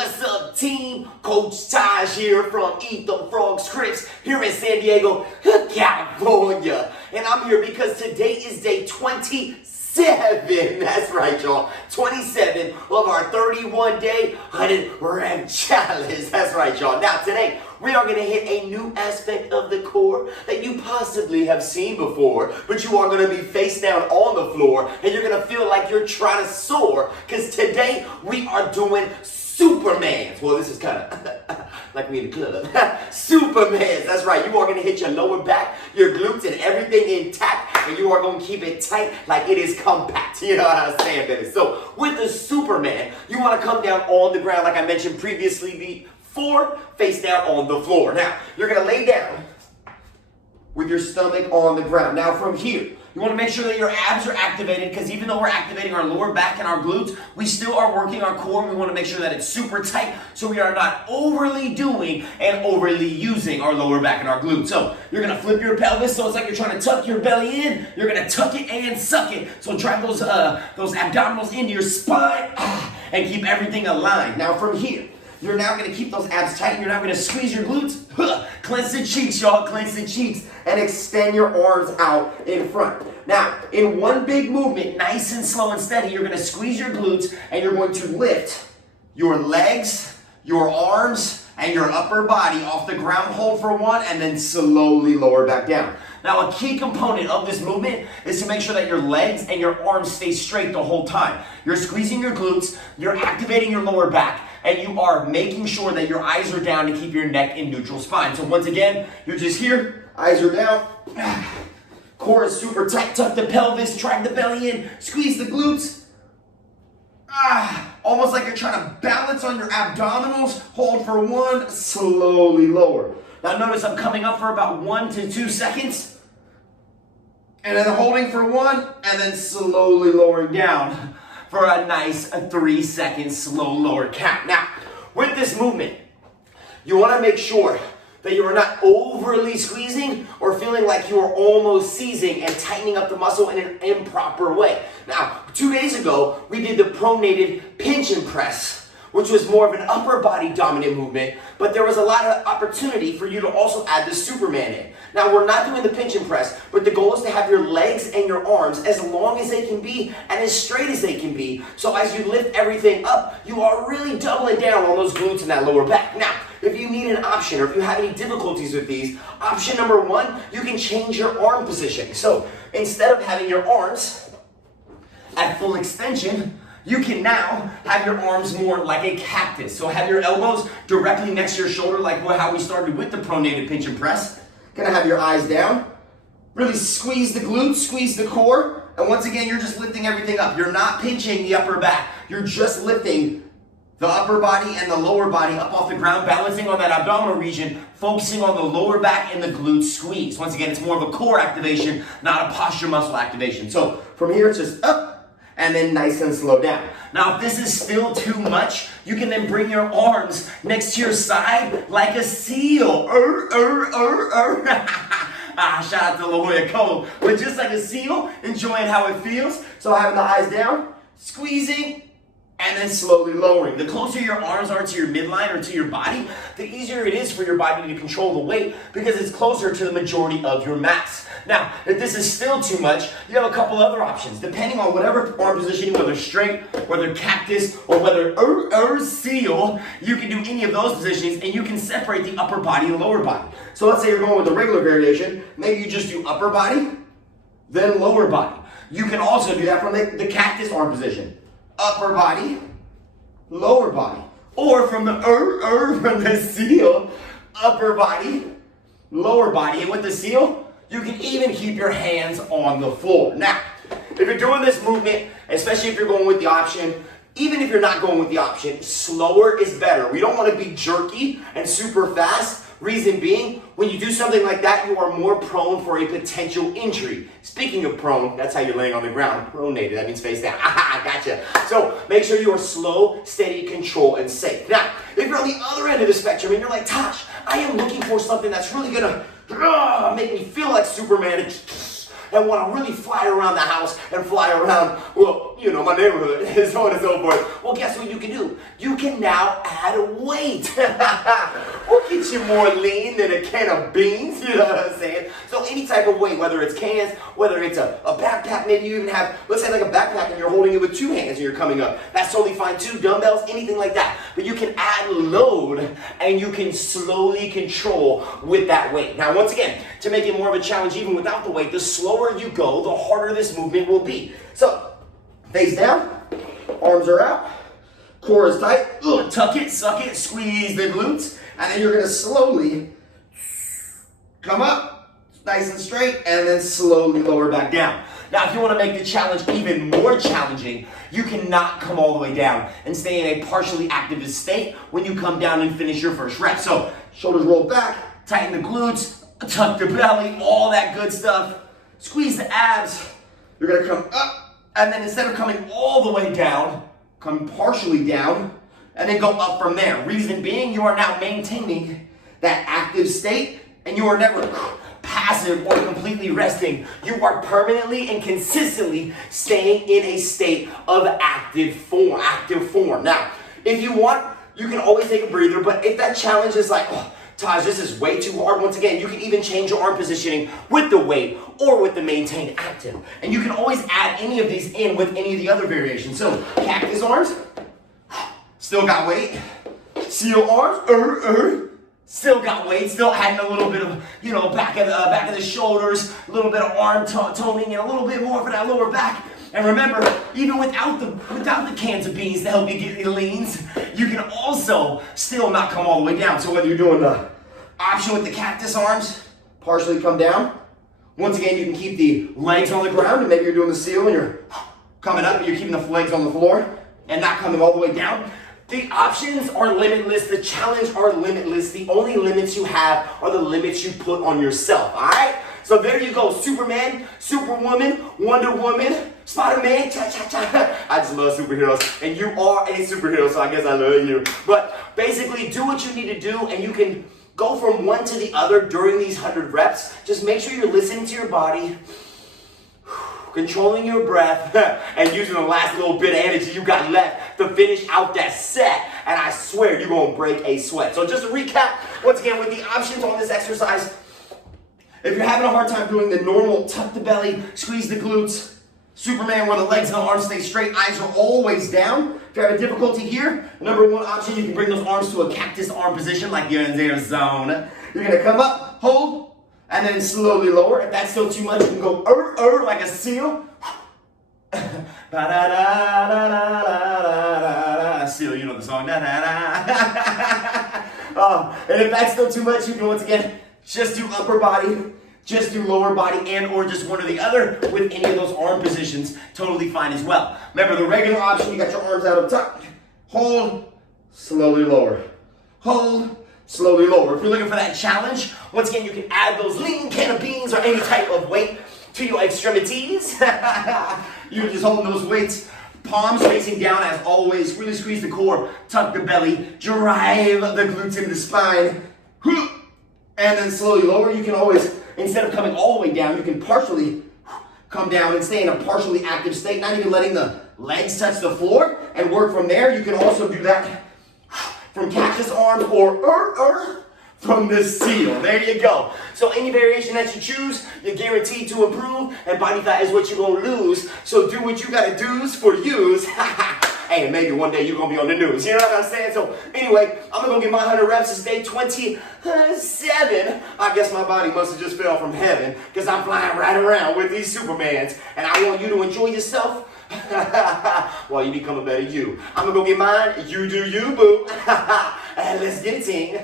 what's up, team? Coach Taj here from ETFF Scripps here in San Diego, California. And I'm here because today is day 27. That's right, y'all. 27 of our 31-day 100-rep challenge. That's right, y'all. Now, today, we are going to hit a new aspect of the core that you possibly have seen before, but you are going to be face down on the floor, and you're going to feel like you're trying to soar, because today we are doing Supermans. Well, this is kind of like me in the club. Supermans. That's right. You are going to hit your lower back, your glutes, and everything intact, and you are going to keep it tight like it is compact. You know what I'm saying, baby? So with the Superman, you want to come down on the ground like I mentioned previously before, face down on the floor. Now, you're going to lay down with your stomach on the ground. Now, from here, you want to make sure that your abs are activated, because even though we're activating our lower back and our glutes, we still are working our core, and we want to make sure that it's super tight so we are not overly doing and overly using our lower back and our glutes. So you're going to flip your pelvis so it's like you're trying to tuck your belly in. You're going to tuck it and suck it. So drive those abdominals into your spine and keep everything aligned. Now from here, you're now going to keep those abs tight, and you're now going to squeeze your glutes. Clench the cheeks, y'all. Clench the cheeks. And extend your arms out in front. Now, in one big movement, nice and slow and steady, you're going to squeeze your glutes, and you're going to lift your legs, your arms, and your upper body off the ground. Hold for one, and then slowly lower back down. Now, a key component of this movement is to make sure that your legs and your arms stay straight the whole time. You're squeezing your glutes, you're activating your lower back, and you are making sure that your eyes are down to keep your neck in neutral spine. So once again, you're just here, eyes are down, core is super tight, tuck the pelvis, drag the belly in, squeeze the glutes. Almost like you're trying to balance on your abdominals. Hold for one, slowly lower. Now notice I'm coming up for about 1 to 2 seconds, and then holding for one, and then slowly lowering down for a nice 3 second slow lower count. Now, with this movement, you want to make sure that you are not overly squeezing or feeling like you are almost seizing and tightening up the muscle in an improper way. Now, 2 days ago, we did the pronated pinch and press, which was more of an upper body dominant movement, but there was a lot of opportunity for you to also add the Superman in. Now, we're not doing the pinch and press, but the goal is to have your legs and your arms as long as they can be and as straight as they can be. So as you lift everything up, you are really doubling down on those glutes and that lower back. Now, if you need an option or if you have any difficulties with these, option number one, you can change your arm position. So instead of having your arms at full extension, you can now have your arms more like a cactus. So have your elbows directly next to your shoulder, like how we started with the pronated pinch and press. Gonna have your eyes down. Really squeeze the glutes, squeeze the core. And once again, you're just lifting everything up. You're not pinching the upper back. You're just lifting the upper body and the lower body up off the ground, balancing on that abdominal region, focusing on the lower back and the glute squeeze. Once again, it's more of a core activation, not a posture muscle activation. So from here, it's just up, and then nice and slow down. Now, if this is still too much, you can then bring your arms next to your side like a seal. Shout out to La Jolla Cove. But just like a seal, enjoying how it feels. So having the eyes down, squeezing, and then slowly lowering. The closer your arms are to your midline or to your body, the easier it is for your body to control the weight because it's closer to the majority of your mass. Now, if this is still too much, you have a couple other options. Depending on whatever arm positioning, whether straight, whether cactus, or whether seal, you can do any of those positionings, and you can separate the upper body and lower body. So let's say you're going with the regular variation. Maybe you just do upper body, then lower body. You can also do that from the cactus arm position. Upper body, lower body. Or from the seal, upper body, lower body. And with the seal, you can even keep your hands on the floor. Now, if you're doing this movement, especially if you're going with the option, even if you're not going with the option, slower is better. We don't want to be jerky and super fast. Reason being, when you do something like that, you are more prone for a potential injury. Speaking of prone, that's how you're laying on the ground. Pronated, that means face down. Gotcha. So make sure you are slow, steady, control, and safe. Now, if you're on the other end of the spectrum and you're like, Tosh, I am looking for something that's really gonna make me feel like Superman and want to really fly around the house and fly around, well, you know, my neighborhood, and so on and so forth. Well, guess what you can do? You can now add weight. We'll get you more lean than a can of beans, you know what I'm saying? So any type of weight, whether it's cans, whether it's a backpack, maybe you even have, let's say like a backpack and you're holding it with 2 hands and you're coming up. That's totally fine too, dumbbells, anything like that. But you can add load and you can slowly control with that weight. Now, once again, to make it more of a challenge even without the weight, the slower you go, the harder this movement will be. So, face down, arms are out, core is tight, tuck it, suck it, squeeze the glutes, and then you're gonna slowly come up, nice and straight, and then slowly lower back down. Now, if you wanna make the challenge even more challenging, you cannot come all the way down and stay in a partially active state when you come down and finish your first rep. So, shoulders roll back, tighten the glutes, tuck the belly, all that good stuff. Squeeze the abs. You're gonna come up, and then instead of coming all the way down, come partially down, and then go up from there. Reason being, you are now maintaining that active state, and you are never passive or completely resting. You are permanently and consistently staying in a state of active form. Now, if you want, you can always take a breather, but if that challenge is like, oh, Taj, this is way too hard. Once again, you can even change your arm positioning with the weight or with the maintained active. And you can always add any of these in with any of the other variations. So, cactus arms, still got weight. Seal arms, still got weight. Still adding a little bit of, you know, back of the shoulders, a little bit of arm toning, and a little bit more for that lower back. And remember, even without the cans of beans to help you get your leans, you can also still not come all the way down. So whether you're doing the option with the cactus arms, partially come down. Once again, you can keep the legs on the ground, and maybe you're doing the seal and you're coming up, and you're keeping the legs on the floor and not coming all the way down. The options are limitless. The challenges are limitless. The only limits you have are the limits you put on yourself, all right? So there you go, Superman, Superwoman, Wonder Woman, Spider-Man, cha-cha-cha. I just love superheroes, and you are a superhero, so I guess I love you. But basically, do what you need to do, and you can go from one to the other during these 100 reps. Just make sure you're listening to your body, controlling your breath, and using the last little bit of energy you got left to finish out that set. And I swear, you're gonna break a sweat. So just to recap, once again, with the options on this exercise, if you're having a hard time doing the normal tuck the belly, squeeze the glutes, Superman where the legs and the arms stay straight, eyes are always down. If you're having difficulty here, number one option, you can bring those arms to a cactus arm position like you're in their zone. You're gonna come up, hold, and then slowly lower. If that's still too much, you can go like a seal. Seal, you know the song. And if that's still too much, you can once again just do upper body, just do lower body, and or just one or the other with any of those arm positions. Totally fine as well. Remember the regular option, you got your arms out up top. Hold, slowly lower. Hold, slowly lower. If you're looking for that challenge, once again, you can add those lean can of beans or any type of weight to your extremities. You're just holding those weights, palms facing down as always. Really squeeze the core, tuck the belly, drive the glutes into the spine. And then slowly lower. You can always, instead of coming all the way down, you can partially come down and stay in a partially active state, not even letting the legs touch the floor, and work from there. You can also do that from cactus arms or from the seal. There you go. So any variation that you choose, you're guaranteed to improve, and body fat is what you're gonna lose. So do what you gotta do for yous. Hey, and maybe one day you're gonna be on the news. You know what I'm saying? So anyway, I'm gonna go get my 100 reps. It's day 27. I guess my body must have just fell from heaven, because I'm flying right around with these Supermans, and I want you to enjoy yourself while you become a better you. I'm gonna go get mine. You do you, boo. And let's get it, ting.